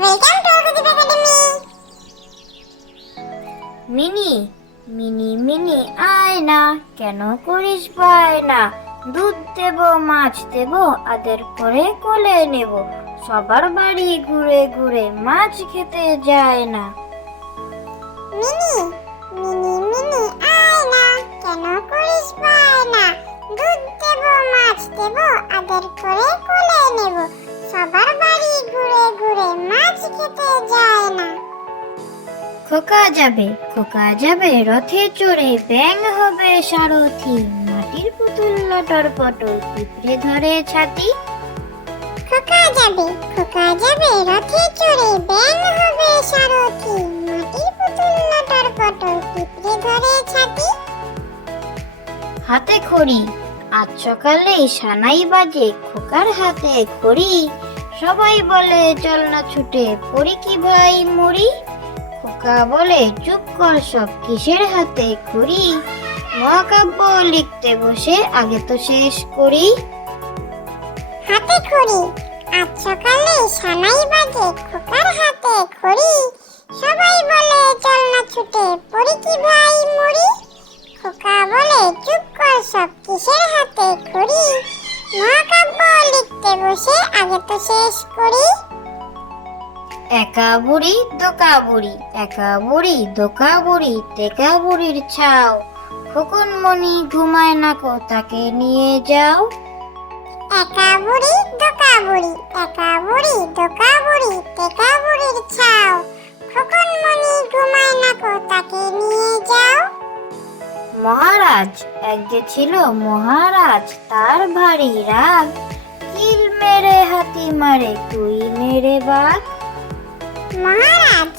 Welcome to ArkoDeep Academy. Mini mini mini আয় না, কেন করিস বায়না? দুধ দেব, মাছ দেব, আদের করে কোলে নেব। সবার বাড়ি ঘুরে ঘুরে মাছ খেতে যায় না। মিনি মিনি মিনি আয় না, কেন করিস বায়না? দুধ দেব, মাছ দেব, আদর করে কোলে নেব। সবার বাড়ি ঘুরে ঘুরে মাছ খেতে যায় না। খোকা যাবে রথে চড়ে, ব্যাঙ হবে সারথি। মাটির পুতুল লটর পটল, পিঁপড়ে ধরে ছাতি। খোকা যাবে রথে চড়ে, ব্যাঙ হবে সারথি। মাটির পুতুল লটর পটল, পিঁপড়ে ধরে ছাতি। হাতে খড়ি, আজ সকালে সানাই বাজে, খোকার হাতে খড়ি। সবাই বলে চল না ছুটে, পড়ি কি ভাই মরি। খোকা বলে চুপ কর সব, কিসের হাতে খড়ি। মহাকাব্য লিখতে বসে আগে তো শেষ করি। হাতে খড়ি, আজ সকালে সানাই বাজে, খোকার হাতে খড়ি। সবাই বলে চল না ছুটে, পড়ি কি ভাই মরি। খোকা বলে চুপ কর সব, কিসের হাতে খড়ি। মহাকাব্য লিখতে বসে আগে তো শেষ করি। একা বুড়ি দোকা বুড়ি, একা বুড়ি দোকা বুড়ি, টেকা বুড়ির ছাও। খোকন মনি ঘুমায় না কো, তাকে নিয়ে যাও। একা বুড়ি দোকা বুড়ি, একা বুড়ি দোকা বুড়ি, টেকা বুড়ির ছাও। খোকন মনি ঘুমায় না কো, তাকে নিয়ে যাও। মহারাজ, এক যে ছিল মহারাজ, তার ভারী রাগ। কিল মেরে হাতি মারে, তুই মেরে বাঘ। মহারাজ